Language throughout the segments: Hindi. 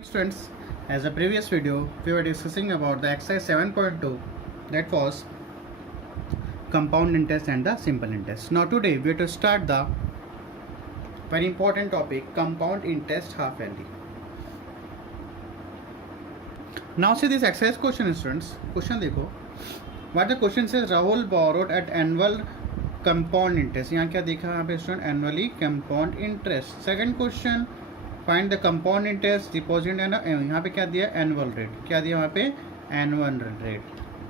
Students, as a previous video, we were discussing about the exercise 7.2, that was compound interest and the simple interest. Now today we are to start the very important topic, compound interest half yearly. Now see this exercise question, students. Question देखो. What the question says, Rahul borrowed at annual compound interest. यहाँ क्या देखा यहाँ पे student, annually compound interest. Second question, find the compound interest deposit and यहाँ पे क्या दिया एनुअल रेट, क्या दिया वहाँ पे एनुअल रेट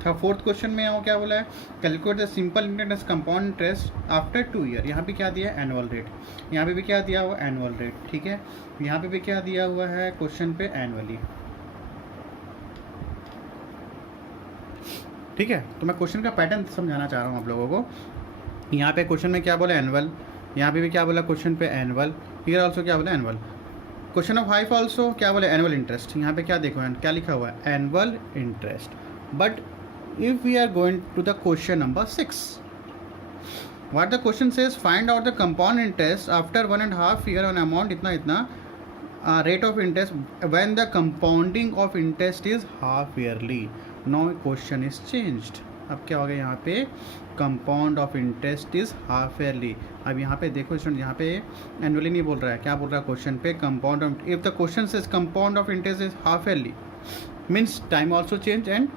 था. फोर्थ क्वेश्चन में यहाँ क्या बोला है, calculate the simple interest compound interest after 2 year. यहाँ पे क्या दिया है एनुअल रेट, यहाँ पे भी क्या दिया हुआ एनुअल रेट. ठीक है, यहाँ पे भी क्या दिया हुआ है क्वेश्चन पे एनुअली. ठीक है, तो मैं क्वेश्चन का पैटर्न समझाना चाह रहा हूँ आप लोगों को. यहाँ पे क्वेश्चन में क्या बोला एनुअल, यहाँ पे भी क्या बोला क्वेश्चन पे एनुअल, हियर ऑल्सो क्या बोला एनुअल. क्वेश्चन ऑफ हाइफ ऑल्सो क्या बोले एनुअल इंटरेस्ट. यहाँ पे क्या देखो क्या लिखा हुआ है annual interest. But if we are going to the question number 6, what the question says, find out the compound interest after 1.5 year on amount इतना इतना rate of interest when the compounding of interest is half yearly. No question is changed. अब क्या हो गया यहाँ पे compound of interest is half yearly. अब यहाँ पे देखो स्टूडेंट, यहाँ पे एनुअली नहीं बोल रहा है, क्या बोल रहा है क्वेश्चन पे compound of. If the question says compound of interest is half yearly means time also change and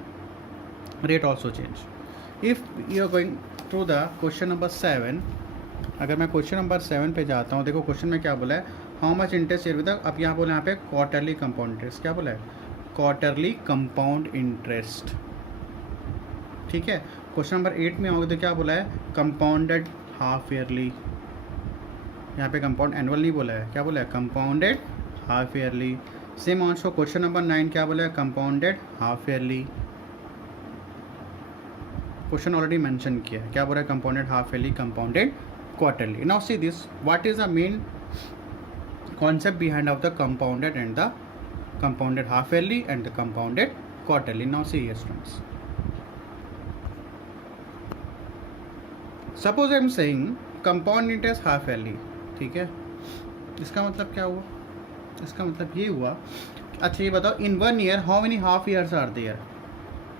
rate also change. If you are going through the question number 7, अगर मैं क्वेश्चन नंबर 7 पे जाता हूँ, देखो क्वेश्चन में क्या बोला है, how much interest year with. अब यहाँ बोला यहाँ पे क्वार्टरली कंपाउंड इंटरेस्ट, क्या बोला है क्वार्टरली कंपाउंड इंटरेस्ट. ठीक है, क्वेश्चन नंबर 8 में आओगे तो क्या बोला है कंपाउंडेड हाफ ईयरली. यहाँ पे कंपाउंड एनुअल नहीं बोला है, क्या बोला है compounded half yearly. Same also question number 9 क्या बोला है compounded half yearly. Question already mention किया है, क्या बोला है compounded half yearly, compounded quarterly. Now see this, what is the main concept behind of the compounded and the compounded half yearly and the compounded quarterly. Now see here students, suppose I am saying compound interest half yearly. ठीक है, इसका मतलब क्या हुआ, इसका मतलब ये हुआ. अच्छा ये बताओ, in 1 year how many half years are there.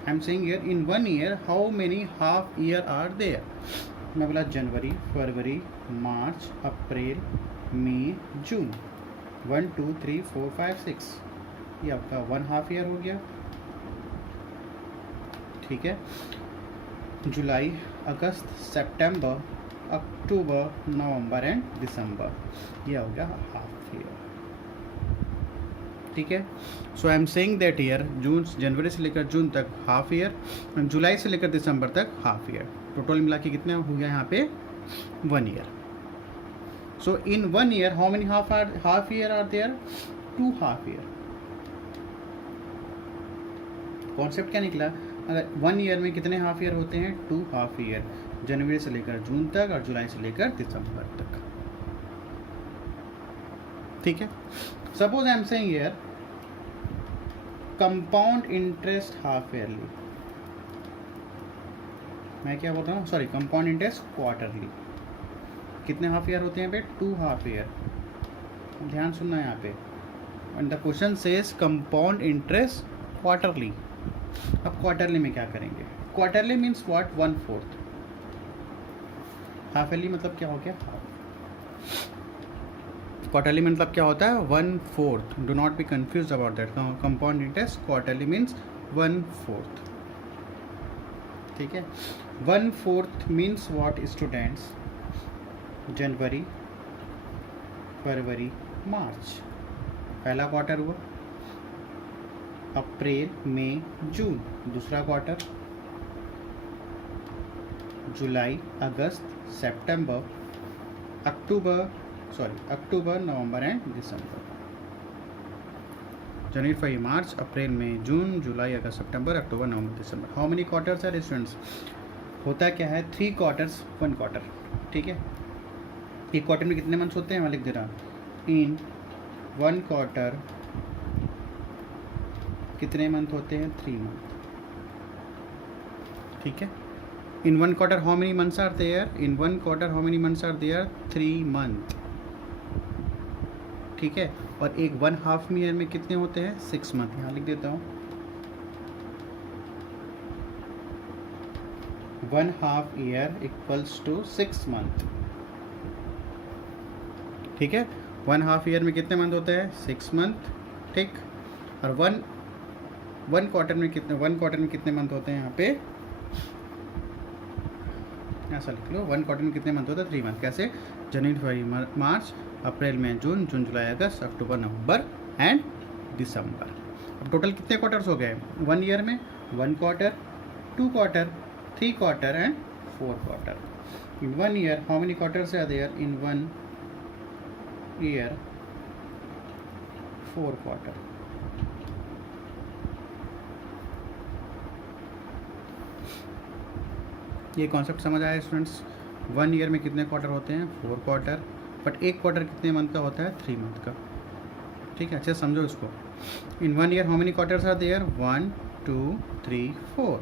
I am saying here in 1 year how many half year are there. मैं बोला जनवरी, फरवरी, मार्च, अप्रैल, मई, जून. 1 2 3 4 5 6, ये आपका 1.5 ईयर हो गया. ठीक है, जुलाई, अगस्त, सितंबर, अक्टूबर, नवंबर एंड दिसंबर, ये हो गया हाफ ईयर. ठीक है, so I am saying that year June, जनवरी से लेकर जून तक हाफ ईयर, जुलाई से लेकर दिसंबर तक हाफ ईयर. टोटल मिला के कितने हो गया यहाँ पे 1 year. So in 1 year how many half year are there? 2 half year. Concept क्या निकला, अगर 1 ईयर में कितने हाफ ईयर होते हैं 2 हाफ ईयर, जनवरी से लेकर जून तक और जुलाई से लेकर दिसंबर तक. ठीक है, suppose I am saying here compound interest half yearly. मैं क्या बोल रहा हूँ, सॉरी कंपाउंड इंटरेस्ट क्वार्टरली. कितने हाफ ईयर होते हैं पे 2 हाफ ईयर. ध्यान सुनना यहाँ पे, and the question says compound interest quarterly. अब क्वार्टरली में क्या करेंगे, quarterly means what 1/4. Half yearly मतलब क्या हो गया हाफ. क्वार्टरली मतलब क्या होता है 1/4. Do not be confuse about that. Compound interest quarterly means 1/4. ठीक है, 1/4 मीन्स व्हाट स्टूडेंट्स, जनवरी, फरवरी, मार्च पहला क्वार्टर हुआ, अप्रैल, मई, जून दूसरा क्वार्टर, जुलाई, अगस्त, सितंबर, अक्टूबर, नवंबर एंड दिसंबर. जनवरी, फरवरी, मार्च, अप्रैल, मई, जून, जुलाई, अगस्त, सितंबर, अक्टूबर, नवंबर, दिसंबर. How many quarters are students. होता क्या है 3 क्वार्टर्स 1 क्वार्टर. ठीक है, एक क्वार्टर में कितने मंथ्स होते हैं मैं लिख दे रहा हूँ. इन 1 क्वार्टर कितने मंथ होते हैं 3 मंथ. ठीक है, in 1 quarter how many months are there, in 1 quarter how many months are there 3 month. ठीक है, और एक 1/2 ईयर में कितने होते हैं 6 मंथ। यहाँ लिख देता हूँ 1/2 ईयर इक्वल्स टू 6 मंथ। ठीक है, 1/2 ईयर में कितने मंथ होते हैं 6 मंथ। ठीक, और वन क्वार्टर में कितने मंथ होते हैं यहाँ पे, ऐसा लिख लो 1 क्वार्टर में कितने मंथ होते हैं 3 मंथ। कैसे, जनवरी फरवरी मार्च अप्रैल मई जून जुलाई अगस्त अक्टूबर नवंबर एंड दिसंबर। अब टोटल कितने क्वार्टर्स हो गए 1 ईयर में, 1 quarter, 2 quarter, 3 quarter and 4 quarter. In 1 year how many quarters are there, in 1 year 4 quarter. ये कॉन्सेप्ट समझ आया स्टूडेंट्स। 1 ईयर में कितने क्वार्टर होते हैं 4 क्वार्टर, बट एक क्वार्टर कितने मंथ का होता है 3 मंथ का। ठीक है, अच्छे से समझो इसको। In 1 year how many quarters are there, 1 2 3 4,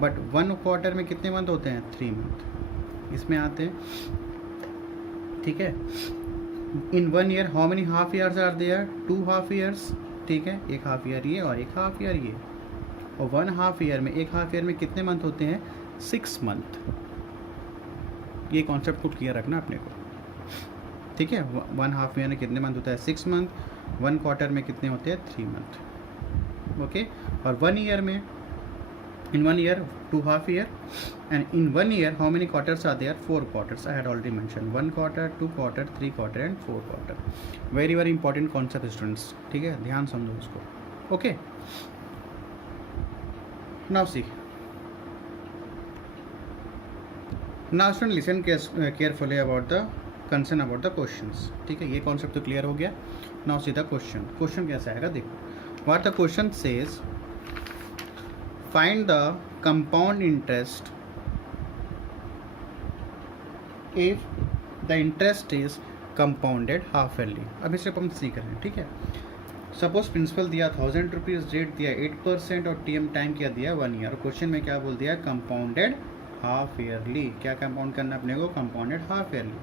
but 1 quarter में कितने मंथ होते हैं 3 मंथ इसमें आते हैं। ठीक है, in 1 year how many half years are there, 2 half years. ठीक है, एक हाफ ईयर ये और एक हाफ ईयर ये, और 1/2 ईयर में, एक हाफ ईयर में कितने मंथ होते हैं 6 मंथ। ये कॉन्सेप्ट को क्लियर रखना अपने को। ठीक है, 1/2 ईयर में कितने मंथ होता है 6 मंथ, 1 क्वार्टर में कितने होते हैं 3 मंथ। ओके, और 1 ईयर में, in 1 year 2 half year, and in 1 year how many quarters are there 4 quarters. I had already mention 1 quarter, 2 quarter, 3 quarter and 4 quarter. Very very important concept students. ठीक है, ध्यान समझो उसको। Okay, now see, now student listen carefully about the concern about the questions. ठीक है, ये कॉन्सेप्ट तो क्लियर हो गया। नाउ सी द क्वेश्चन कैसा आएगा देखो। What the question says, find the compound interest if the interest is compounded half yearly. अब इसे हम सीख रहे हैं। ठीक है, सपोज प्रिंसिपल दिया 1000 रुपीज़, रेट दिया 8% और टीएम टाइम क्या दिया 1 ईयर। क्वेश्चन में क्या बोल दिया कंपाउंडेड हाफ ईयरली। क्या कंपाउंड करना अपने को, कंपाउंडेड हाफ ईयरली।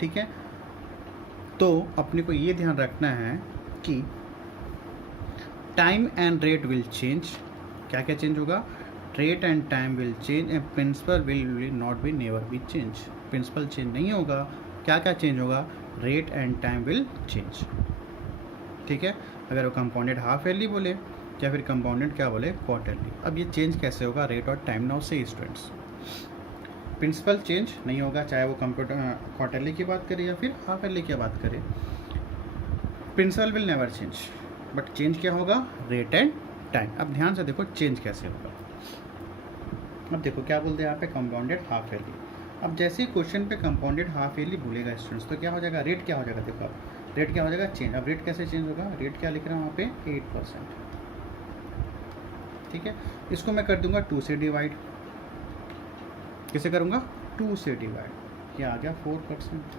ठीक है, तो अपने को ये ध्यान रखना है कि time and rate will change. क्या क्या चेंज होगा, rate and time will change and principal will not be never be change. Principal change नहीं होगा, क्या क्या चेंज होगा, rate and time will change. ठीक है, अगर वो कंपाउंडेड हाफ ईयरली बोले या फिर कंपाउंडेड क्या बोले क्वार्टरली। अब ये चेंज कैसे होगा, रेट और टाइम। नाउ से स्टूडेंट्स, प्रिंसिपल चेंज नहीं होगा, चाहे वो कंप्यूटर क्वार्टरली की बात करें या फिर हाफ ईयरली की बात करें। Principal will never change, but change क्या होगा, रेट एंड टाइम। अब ध्यान से देखो चेंज कैसे होगा। अब देखो क्या बोलते हैं यहाँ पे, कंपाउंडेड हाफ ईयरली। अब जैसे ही क्वेश्चन पे कंपाउंडेड हाफ ईयरली बोलेगा स्टूडेंट्स, तो क्या हो जाएगा, रेट क्या हो जाएगा। देखो अब रेट क्या हो जाएगा, चेंज। अब रेट कैसे चेंज होगा, रेट क्या लिख रहा हूँ वहाँ पे 8%। ठीक है, इसको मैं कर दूंगा 2 से डिवाइड। किसे करूँगा, 2 से डिवाइड। क्या आ गया 4%।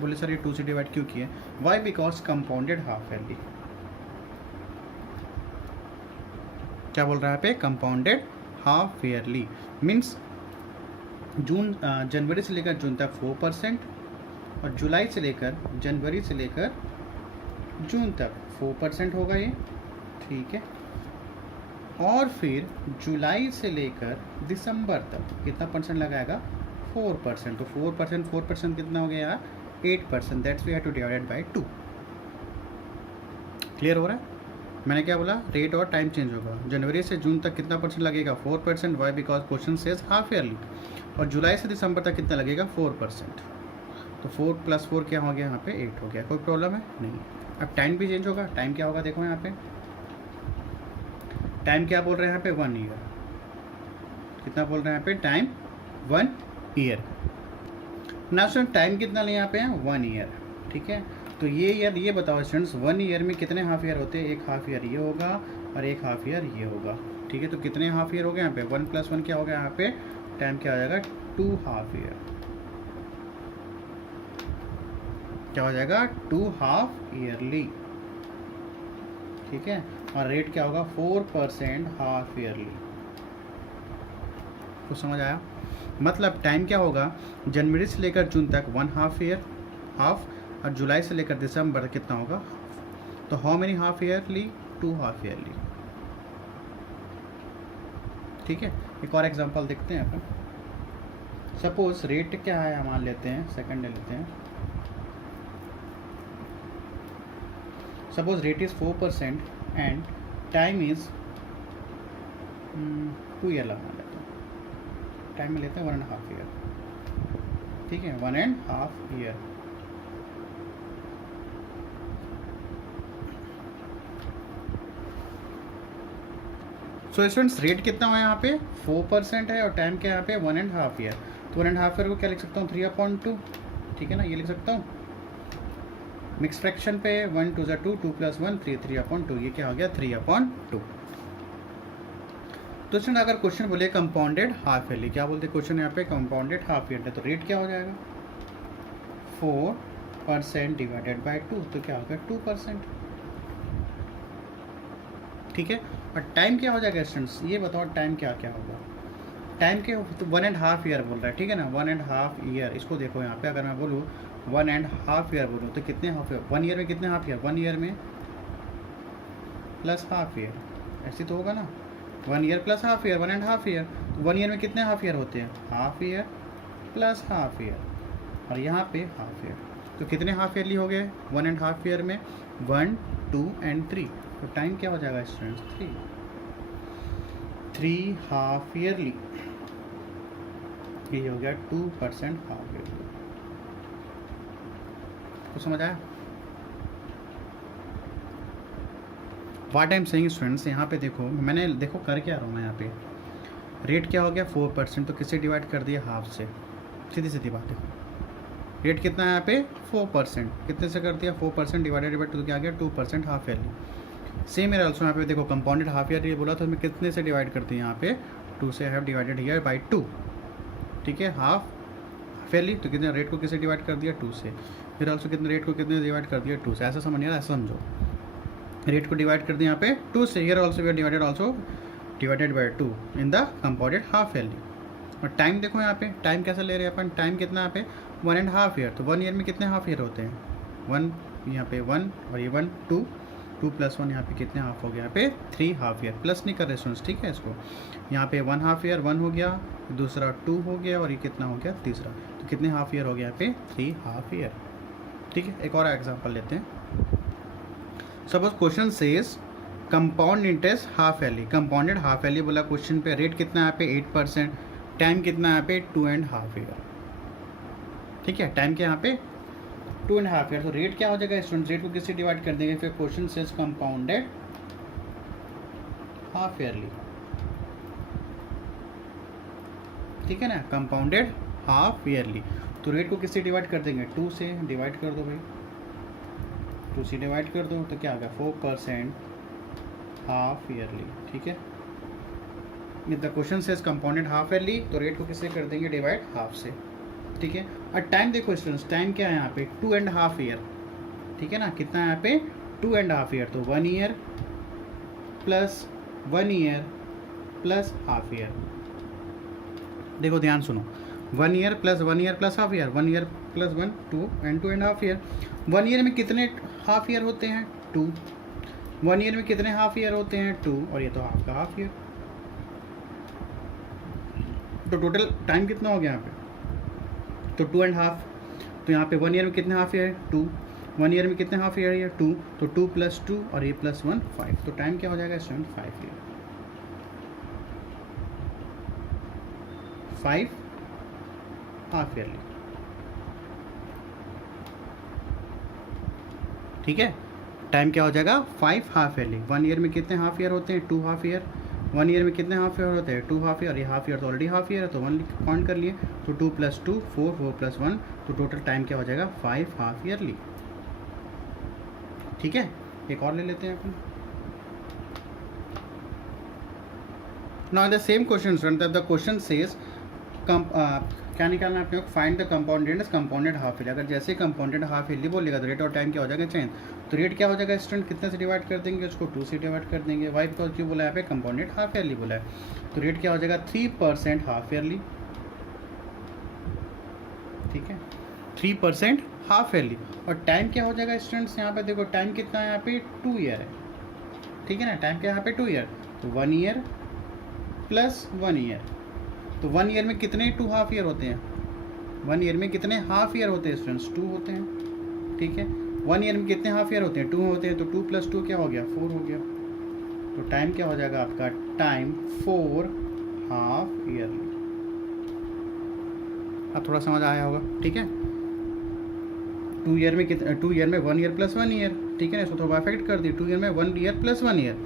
बोले सर ये 2 से डिवाइड क्यों किए, why, because compounded half yearly. क्या बोल रहा है पे, कंपाउंडेड हाफ ईयरली मीन्स जनवरी से लेकर जून तक 4% और जुलाई से लेकर जनवरी से लेकर जून तक 4% होगा ये। ठीक है, और फिर जुलाई से लेकर दिसंबर तक कितना परसेंट लगाएगा 4%। तो 4% कितना हो गया यार 8%। That's we have to divide by 2। Clear हो रहा है, मैंने क्या बोला, रेट और टाइम चेंज होगा। जनवरी से जून तक कितना परसेंट लगेगा 4%, why, because question says half yearly. और जुलाई से दिसंबर तक कितना लगेगा 4%। तो 4 + 4 क्या हो गया यहाँ पे 8 हो गया। कोई प्रॉब्लम है नहीं। अब टाइम भी चेंज होगा। टाइम क्या होगा, देखो यहाँ पे टाइम क्या बोल रहे हैं यहाँ पे 1 ईयर। कितना बोल रहे हैं यहाँ पे, टाइम 1 ईयर। ना स्टूडेंट टाइम कितना ले यहाँ पे है 1 ईयर। ठीक है, तो ये बताओ स्टूडेंट्स 1 ईयर में कितने हाफ ईयर होते हैं, एक हाफ ईयर ये होगा और एक हाफ ईयर ये होगा। ठीक है, तो कितने हाफ ईयर हो गए यहाँ पे, 1 + 1 क्या हो गया यहाँ पे, टाइम क्या हो जाएगा 2 हाफ ईयर। क्या हो जाएगा 2 हाफ ईयरली। ठीक है, और रेट क्या होगा 4% हाफ ईयरली। कुछ समझ आया, मतलब टाइम क्या होगा जनवरी से लेकर जून तक 1 हाफ ईयर हाफ, और जुलाई से लेकर दिसंबर कितना होगा, तो how many half yearly, 2 half yearly. ठीक है, एक और एग्जांपल देखते हैं अपन। सपोज रेट क्या है, मान लेते हैं सेकंड ले लेते हैं। Suppose rate is 4% and time is 2 year लगा लेते हैं, टाइम में लेते हैं 1.5 ईयर। ठीक है, 1.5 ईयर। सो स्टूडेंट्स रेट कितना हुआ यहाँ पे 4% है और टाइम क्या यहाँ पे 1.5 ईयर। तो 1.5 ईयर को क्या लिख सकता हूँ 3/2। ठीक है ना, ये लिख सकता हूँ। मिक्स फ्रैक्शन पे 1 2 2 2 + 1 3 3/2, ये क्या हो गया 3/2। तो स्टूडेंट अगर क्वेश्चन बोले कंपाउंडेड हाफ ईयरली, क्या बोलते क्वेश्चन यहाँ पे कंपाउंडेड हाफ ईयरली, तो रेट क्या हो जाएगा 4% डिवाइडेड बाई 2, तो क्या होगा 2%। ठीक है, और टाइम क्या हो जाएगा स्टूडेंट्स, ये बताओ टाइम क्या क्या होगा। टाइम के तो 1.5 ईयर बोल रहा है। ठीक है ना, 1.5 ईयर। इसको देखो यहाँ पे अगर मैं बोलूँ 1.5 ईयर बोलूँ तो कितने हाफ ईयर, 1 ईयर में कितने हाफ ईयर, 1 ईयर में प्लस हाफ ईयर, ऐसे तो होगा ना। 1 year plus half year 1.5 year. तो 1 ईयर में कितने हाफ ईयर होते हैं, half year plus half year, और यहाँ पे हाफ ईयर। तो कितने हाफ ईयरली हो गए 1.5 ईयर में, 1 2 एंड 3। तो टाइम क्या हो जाएगा स्टूडेंट्स 3 हाफ ईयरली। ये हो गया 2% हाफ ईयरली। तो समझ आया what I am saying students. यहाँ पे देखो मैंने देखो कर क्या रहा हूँ मैं, यहाँ पे रेट क्या हो गया 4%, तो किससे डिवाइड कर दिया हाफ से, सीधी सीधी बात है। रेट कितना है यहाँ पे 4%, कितने से कर दिया 4% डिवाइडेड बाई 2, क्या आ गया 2% हाफ ईयरली। सेम है ऑल्सो यहाँ पे देखो कंपाउंडेड हाफ ईयरली बोला तो मैं कितने से डिवाइड करती हूँ यहाँ पे 2 से, हैव डिवाइडेड हियर बाई 2। ठीक है, हाफ ईयरली तो कितने रेट को किससे डिवाइड कर दिया 2 से, फिर ऑल्सो कितने रेट को कितने डिवाइड कर दिया 2 से। ऐसा समझ नहीं, ऐसा समझो रेट को डिवाइड कर दिया यहाँ पे 2 से, here also we are divided also divided by 2 in the compounded half yearly. और टाइम देखो यहाँ पे टाइम कैसे ले रहे हैं अपन, टाइम कितना यहाँ पे 1.5 ईयर। तो 1 ईयर में कितने हाफ ईयर होते हैं, 1 यहाँ पे 1 और ये 1 2 2 + 1 यहाँ पे कितने हाफ हो गया, यहाँ पे 3 हाफ ईयर। प्लस नहीं कर रहे स्टूडेंट्स, ठीक है। इसको यहाँ पे 1 हाफ ईयर 1 हो गया, दूसरा 2 हो गया और ये कितना हो गया तीसरा, तो कितने हाफ ईयर हो गया यहाँ पे 3 हाफ ईयर। ठीक है, एक और एग्जाम्पल लेते हैं। Suppose question says compound interest half yearly, compounded half yearly बोला क्वेश्चन पे। रेट कितना है यहाँ पे 8%, टाइम कितना है यहाँ पे 2.5 ईयर। ठीक है, टाइम क्या यहाँ पे 2.5 ईयर। तो रेट क्या हो जाएगा स्टूडेंट, रेट को किससे डिवाइड कर देंगे, फिर question says compounded half yearly. ठीक है ना, कंपाउंडेड हाफ ईयरली। तो रेट को किससे डिवाइड कर देंगे 2 से, डिवाइड कर दो भाई 2 से डिवाइड कर दो, तो क्या होगा 4% हाफ ईयरली। ठीक है, the question says compounded half yearly, तो रेट को किससे कर देंगे डिवाइड हाफ से। ठीक है, और टाइम देखो स्टूडेंट्स, टाइम क्या है यहाँ पे 2.5 ईयर। ठीक है ना, कितना है यहाँ पे 2.5 ईयर। तो 1 year plus 1 year plus half year. देखो ध्यान सुनो, 1 year plus 1 year plus half year, 1 year plus 1 2 and 2.5 year. 1 year में कितने हाफ ईयर होते हैं 2, 1 ईयर में कितने हाफ ईयर होते हैं 2, और ये तो हाफ का हाफ ईयर। तो टोटल टाइम कितना हो गया यहाँ पे, तो 2.5। तो यहाँ पे 1 ईयर में कितने हाफ ईयर है 2, 1 ईयर में कितने हाफ ईयर है 2, तो 2 + 2 और ये +1 5। तो टाइम क्या हो जाएगा स्टूडेंट 5 ईयर, 5 हाफ ईयरली। ठीक है, टाइम क्या हो जाएगा 5 हाफ ईयरली। 1 ईयर में कितने हाफ ईयर होते हैं 2 हाफ ईयर, 1 ईयर में कितने हाफ ईयर होते हैं 2 हाफ ईयर, ये हाफ ईयर तो ऑलरेडी हाफ ईयर है तो 1 काउंट कर लिए। तो 2 + 2 4, 4 + 1, तो टोटल टाइम क्या हो जाएगा 5 हाफ ईयरली। ठीक है, एक और ले लेते हैं अपन। Now the same question student, the question says क्या निकालना है अपने को, find the compounded compounded half yearly. अगर जैसे कंपाउंडेड हाफ ईयरली बोलेगा तो रेट और टाइम क्या हो जाएगा चेंज। तो रेट क्या हो जाएगा स्टूडेंट, कितने से डिवाइड कर देंगे उसको 2 से डिवाइड कर देंगे। वाई बिकॉज क्यों बोला है यहाँ पे कंपाउंडेड हाफ ईयरली बोला है। तो रेट क्या हो जाएगा 3% हाफ ईयरली। ठीक है, 3% हाफ ईयरली। और टाइम क्या हो जाएगा स्टूडेंट्स, यहाँ पे देखो टाइम कितना है, यहाँ पे 2 ईयर है, ठीक है ना, टाइम क्या यहाँ पे 2 ईयर, तो 1 ईयर प्लस 1 ईयर, तो 1 ईयर में कितने 2 हाफ ईयर होते हैं, 1 ईयर में कितने हाफ ईयर होते हैं स्टूडेंट्स, 2 होते हैं, ठीक है। 1 ईयर में कितने हाफ ईयर होते हैं, 2 होते हैं, तो 2 + 2 क्या हो गया, 4 हो गया। तो टाइम क्या हो जाएगा आपका, टाइम 4 हाफ ईयरली। अब थोड़ा समझ आया होगा, ठीक है। 2 ईयर में कितने, 2 ईयर में 1 ईयर प्लस 1 ईयर, ठीक है ना, इसको थोड़ा इफेक्ट कर दी। 2 ईयर में 1 ईयर प्लस 1 ईयर,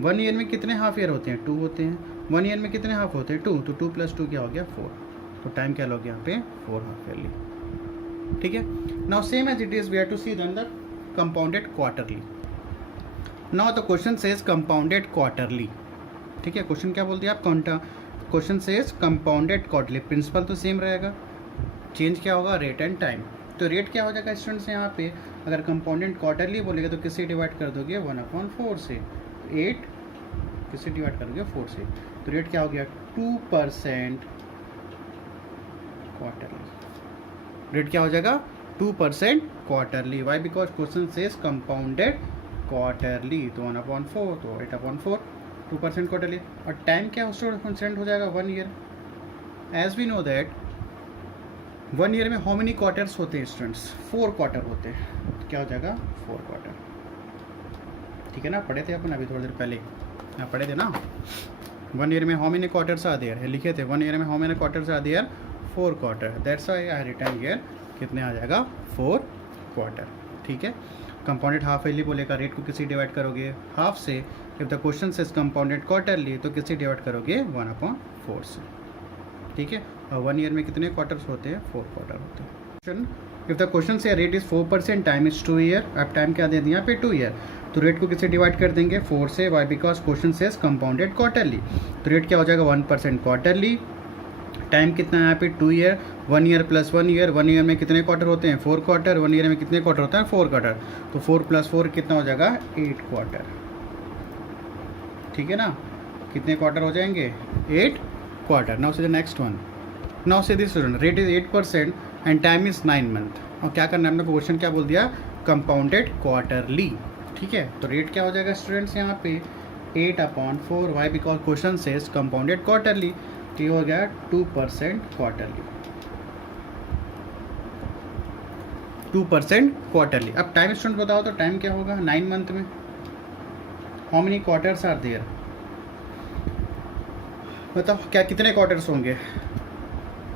1 ईयर में कितने हाफ ईयर होते हैं, 2 होते हैं, 1 ईयर में कितने हाफ होते हैं, 2, तो 2 + 2 क्या हो गया, 4। तो टाइम क्या लोगे यहाँ पे, 4 हाफ ईयरली, ठीक है। Now same as it is we have to see then the compounded quarterly. Now the question says compounded quarterly, ठीक है। क्वेश्चन क्या बोल दिया आप, question says compounded quarterly, principal तो सेम रहेगा, चेंज क्या होगा, रेट एंड टाइम। तो रेट क्या हो जाएगा स्टूडेंट्स यहाँ पे, अगर कंपाउंडेड क्वार्टरली बोलेगा तो किससे डिवाइड कर दोगे, 1/4 से, 8 किससे डिवाइड कर दोगे, 4 से, तो रेट क्या हो गया, 2% क्वार्टरली। रेट क्या हो जाएगा, 2% quarterly. Why, because question says compounded quarterly, तो 1/4 तो 8/4, 2% क्वार्टरली। और टाइम क्या कॉन्स्टेंट हो जाएगा, 1 year. As we know that 1 year में हाउ मेनी क्वार्टर्स होते हैं स्टूडेंट्स, 4 क्वार्टर होते हैं, तो क्या हो जाएगा, 4 क्वार्टर, ठीक है ना। पढ़े थे अपन अभी थोड़ी देर पहले, यहाँ पढ़े थे ना, 1 ईयर में how many quarters are there, लिखे थे 1 ईयर में how many quarters are there, 4 quarter, that's why I written here, कितने आ जाएगा, 4 क्वार्टर, ठीक है। कंपाउंडेड हाफ ईयरली बोलेगा, रेट को किसी डिवाइड करोगे, हाफ से। If the question says compounded quarterly, तो किसी डिवाइड करोगे, 1/4 से, ठीक है। और 1 ईयर में कितने क्वार्टर्स होते हैं, 4 क्वार्टर होते हैं। इफ द क्वेश्चन से rate is 4%, time is 2 year, अब टाइम क्या दे दिया यहाँ पे, 2 ईयर, तो रेट को किससे डिवाइड कर देंगे, 4 से। Why, because question says compounded quarterly, तो रेट क्या हो जाएगा, 1% क्वार्टरली। टाइम कितना है यहाँ पे, 2 year, 1 year plus 1 year, 1 year में कितने क्वार्टर होते हैं, 4 क्वार्टर, 1 ईयर में कितने क्वार्टर होता है, 4 क्वार्टर, तो 4 + 4 कितना हो जाएगा, 8 क्वार्टर, ठीक है ना। कितने क्वार्टर हो जाएंगे, 8 क्वार्टर। नाउ से द नेक्स्ट वन, नाउ से this student, rate is 8% and time is 9 month. और क्या करना है, हमने क्वेश्चन क्या बोल दिया, कंपाउंडेड क्वार्टरली, ठीक है। तो रेट क्या हो जाएगा स्टूडेंट्स यहाँ पे, 8/4। Why, because question says compounded quarterly, तो ये हो गया 2% क्वार्टरली, 2% क्वार्टरली। अब टाइम स्टूडेंट बताओ, तो टाइम क्या होगा, 9 मंथ में how many quarters are there, बताओ क्या कितने क्वार्टर्स होंगे,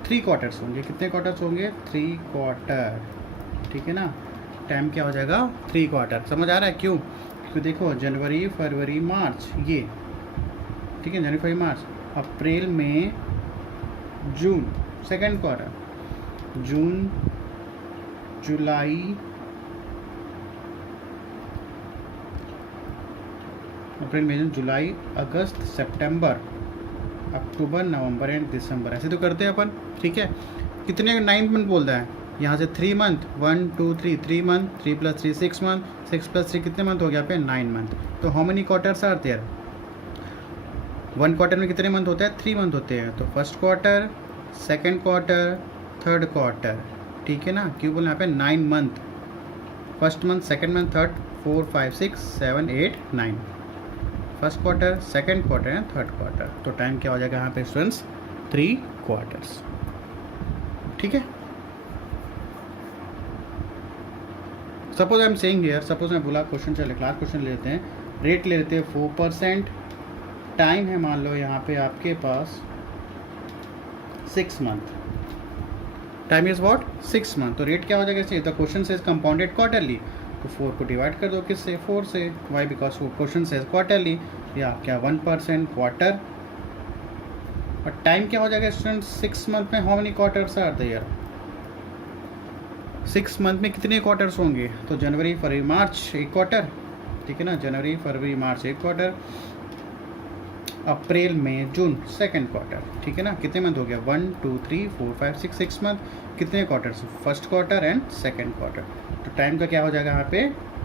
3 क्वार्टर्स होंगे, कितने क्वार्टर्स होंगे, 3 क्वार्टर, ठीक है ना। टाइम क्या हो जाएगा, 3 क्वार्टर। समझ आ रहा है क्यों, क्योंकि देखो जनवरी फरवरी मार्च ये, ठीक है, जनवरी फरवरी मार्च, अप्रैल मई जून, सेकेंड क्वार्टर, जून जुलाई अप्रैल मई जून जुलाई अगस्त सितंबर अक्टूबर नवंबर एंड दिसंबर, ऐसे तो करते हैं अपन, ठीक है। कितने 9 मंथ बोलता है, यहाँ से 3 मंथ, 1 2 3 3 मंथ, 3 + 3 6 मंथ, 6 + 3 कितने मंथ हो गया पे, 9 मंथ। तो how many quarters are there, 1 quarter में कितने मंथ होते हैं, 3 मंथ होते हैं, तो first quarter, second quarter, third quarter, ठीक है ना। क्यों बोला यहाँ पे 9 month, first month, second month, third, 4 5 6 7 8 9, first quarter, second quarter and third quarter. तो टाइम क्या हो जाएगा यहाँ पे स्टूडेंट्स, 3 क्वार्टर्स, ठीक है। Suppose I am saying here, suppose मैं बोला क्वेश्चन, चले क्लास क्वेश्चन लेते हैं, रेट ले लेते हैं 4%, टाइम है मान लो यहाँ पे आपके पास 6 month, time is what, 6 month. तो रेट क्या हो जाएगा, the question says compounded quarterly, तो 4 को डिवाइड कर दो किससे, 4 से। Why, because question says quarterly, या क्या 1% क्वार्टर। और टाइम क्या हो जाएगा स्टूडेंट, 6 मंथ में how many quarters are there, 6 month में कितने क्वार्टर्स होंगे, तो जनवरी फरवरी मार्च 1 क्वार्टर, ठीक है ना, जनवरी फरवरी मार्च 1 क्वार्टर, अप्रैल मई जून सेकेंड क्वार्टर, ठीक है ना। कितने मंथ हो गया, 1 2 3 4 5 6 मंथ, कितने quarters, first quarter and second quarter. तो टाइम का क्या हो जाएगा यहाँ पे,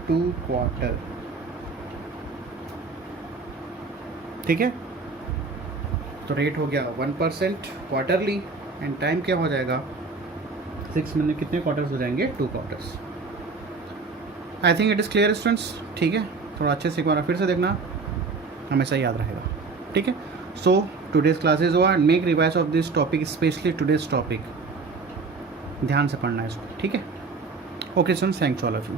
2 क्वार्टर, ठीक है। तो रेट हो गया 1% क्वार्टरली एंड टाइम क्या हो जाएगा, 6 महीने कितने क्वार्टर्स हो जाएंगे? 2 quarters. I think it is clear students, ठीक है। थोड़ा अच्छे से एक बार फिर से देखना, हमेशा याद रहेगा, ठीक है। सो टुडेज क्लासेज हुआ, make revise of this topic, specially today's topic, ध्यान से पढ़ना है इसको, ठीक है। Okay students, thanks all of you.